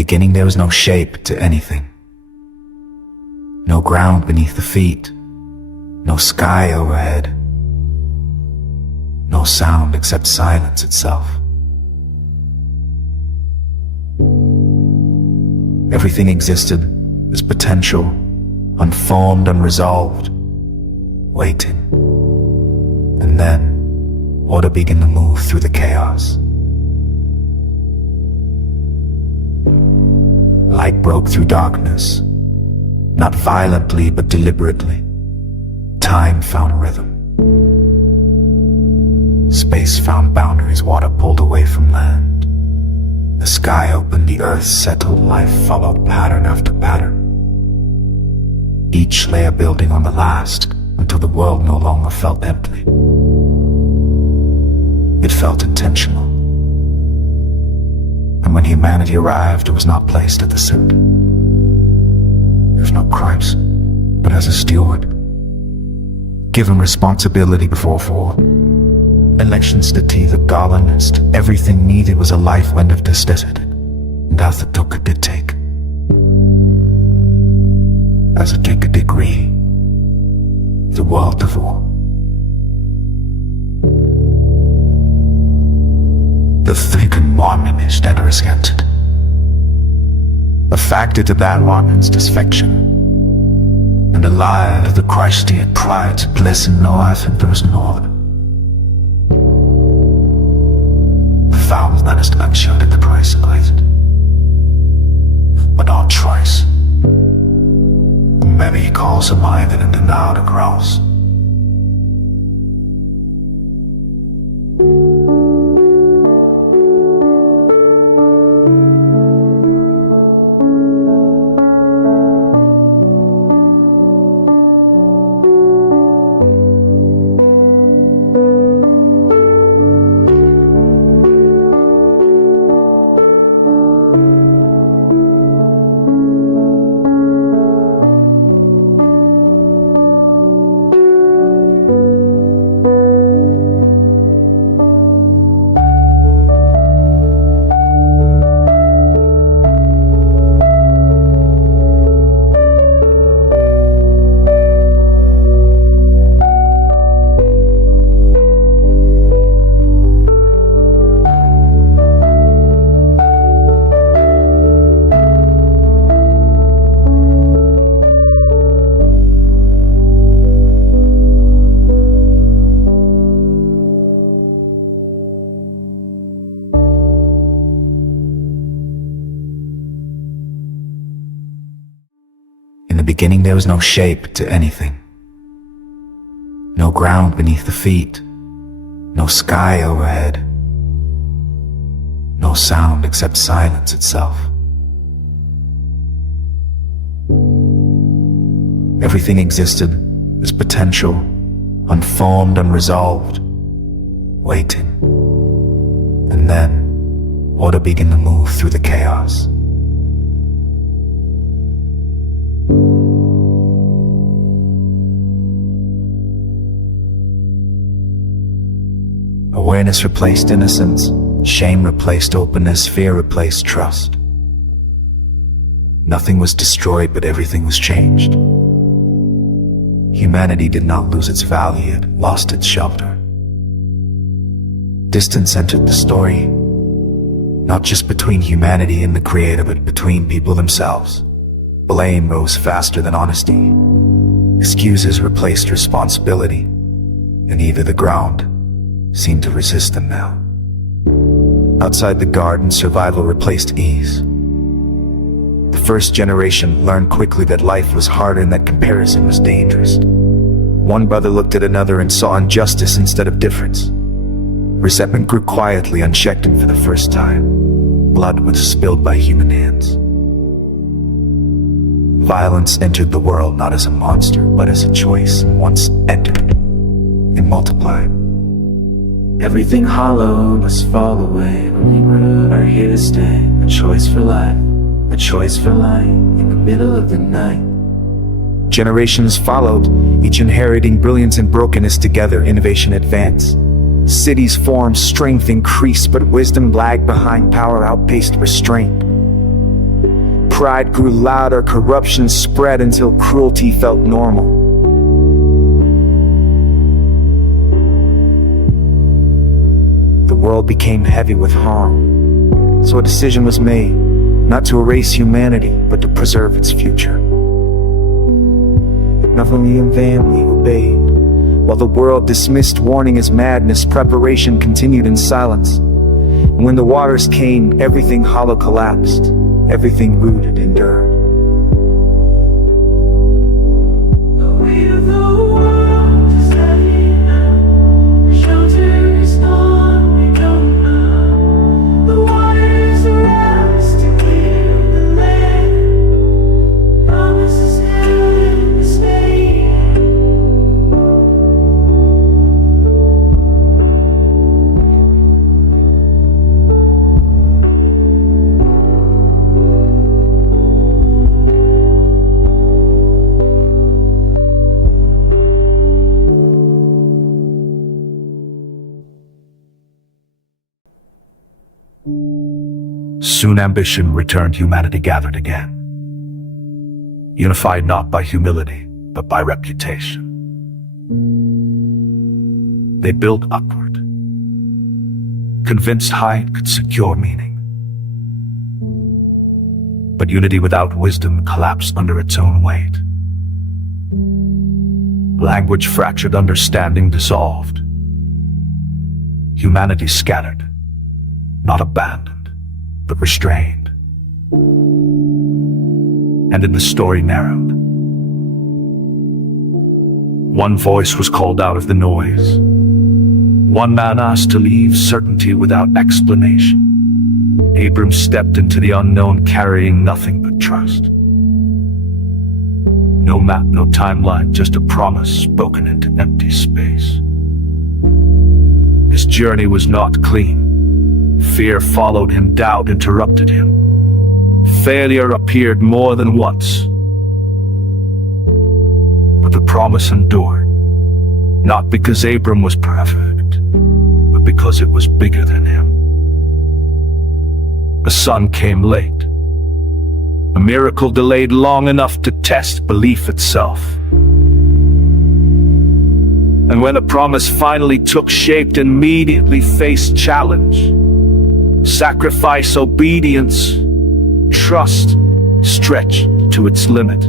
beginning there was no shape to anything. No ground beneath the feet, no sky overhead, no sound except silence itself. Everything existed as potential, unformed, unresolved, waiting. And then, order began to move through the chaos. Light broke through darkness, not violently but deliberately. Time found rhythm. Space found boundaries, water pulled away from land. The sky opened, the earth settled, life followed pattern after pattern. Each layer building on the last, until the world no longer felt empty. It felt intentional. And when humanity arrived, it was not placed at the center. There was no Christ, but as a steward, given responsibility before fall. Elections to tea, the colonist, everything needed was a life when of destitute, and as it took it did take. As it took a degree, the world of war. The thick and Mormonist never escaped. A factor to that Mormon's disfection. And alive the Christ he had pride to bliss and no I think there was no other. Found that is not showed at the price of life. But not choice. Maybe he calls a mind and then now to cross. In the beginning there was no shape to anything. No ground beneath the feet, no sky overhead, no sound except silence itself. Everything existed as potential, unformed, unresolved, waiting. And then, order began to move through the chaos. Awareness replaced innocence, shame replaced openness, fear replaced trust. Nothing was destroyed, but everything was changed. Humanity did not lose its value, it lost its shelter. Distance entered the story, not just between humanity and the Creator, but between people themselves. Blame rose faster than honesty. Excuses replaced responsibility, and even the ground seemed to resist them now. Outside the garden, survival replaced ease. The first generation learned quickly that life was hard and that comparison was dangerous. One brother looked at another and saw injustice instead of difference. Resentment grew quietly, unchecked, and for the first time, blood was spilled by human hands. Violence entered the world not as a monster, but as a choice, and once entered, it multiplied. Everything hollow must fall away. Only we are here to stay. A choice for life, a choice for life in the middle of the night. Generations followed, each inheriting brilliance and brokenness together. Innovation advanced. Cities formed, strength increased, but wisdom lagged behind. Power outpaced restraint. Pride grew louder, corruption spread until cruelty felt normal. The world became heavy with harm, so a decision was made, not to erase humanity, but to preserve its future. Nothing and family obeyed. While the world dismissed warning as madness, preparation continued in silence. And when the waters came, everything hollow collapsed, everything rooted endured. The weight of the world is heavy now. The shelter is gone, we don't know. The waters arise to clear the land. Promises held in dismay. Soon ambition returned, humanity gathered again, unified not by humility, but by reputation. They built upward, convinced height could secure meaning. But unity without wisdom collapsed under its own weight. Language fractured, understanding dissolved. Humanity scattered, not abandoned, but restrained. And in the story narrowed, one voice was called out of the noise. One man asked to leave certainty without explanation. Abram stepped into the unknown, carrying nothing but trust. No map, no timeline, just a promise spoken into empty space. His journey was not clean. Fear followed him, doubt interrupted him. Failure appeared more than once. But the promise endured, not because Abram was perfect, but because it was bigger than him. The sun came late, a miracle delayed long enough to test belief itself. And when the promise finally took shape, it immediately faced challenge. Sacrifice, obedience, trust stretched to its limit.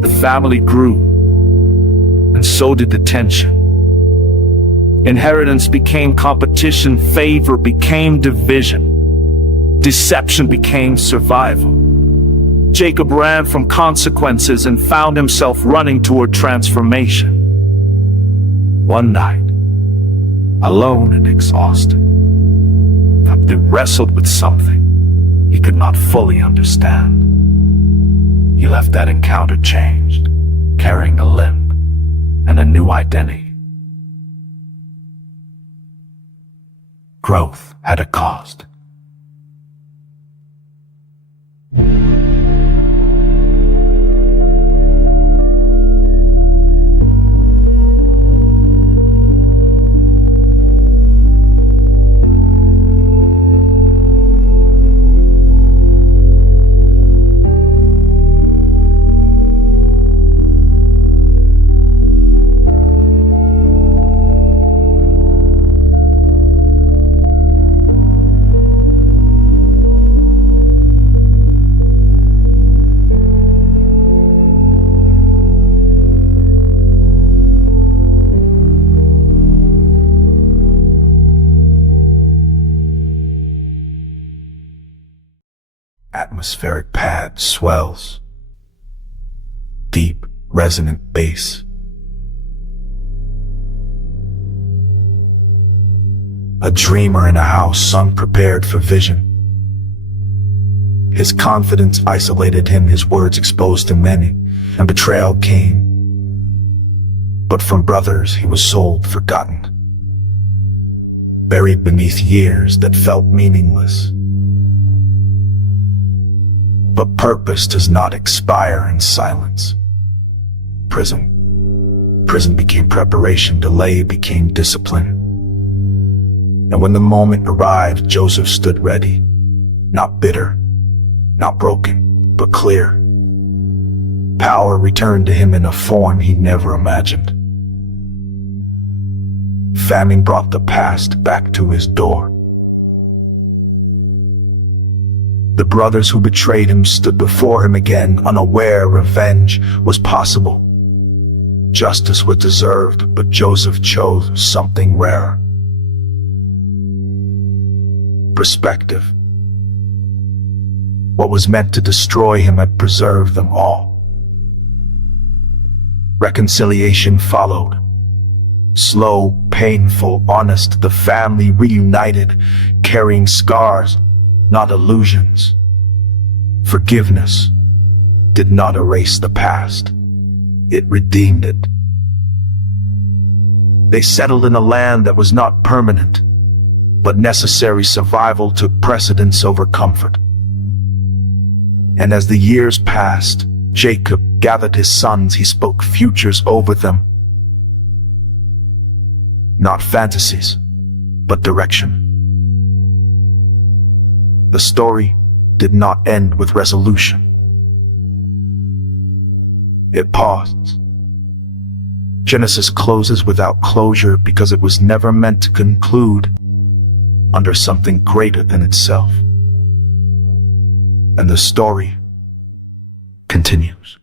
The family grew, and so did the tension. Inheritance became competition, favor became division, deception became survival. Jacob ran from consequences and found himself running toward transformation. One night, alone and exhausted, he wrestled with something he could not fully understand. He left that encounter changed, carrying a limp and a new identity. Growth had a cost. Atmospheric pad swells. Deep, resonant bass. A dreamer in a house unprepared for vision. His confidence isolated him, his words exposed to many, and betrayal came. But from brothers he was sold, forgotten, buried beneath years that felt meaningless. But purpose does not expire in silence. Prison became preparation, delay became discipline. And when the moment arrived, Joseph stood ready, not bitter, not broken, but clear. Power returned to him in a form he never imagined. Famine brought the past back to his door. The brothers who betrayed him stood before him again, unaware revenge was possible. Justice was deserved, but Joseph chose something rarer. Perspective. What was meant to destroy him had preserved them all. Reconciliation followed. Slow, painful, honest, the family reunited, carrying scars, not illusions. Forgiveness did not erase the past. It redeemed it. They settled in a land that was not permanent, but necessary survival took precedence over comfort. And as the years passed, Jacob gathered his sons. He spoke futures over them. Not fantasies, but direction. The story did not end with resolution. It paused. Genesis closes without closure because it was never meant to conclude under something greater than itself. And the story continues.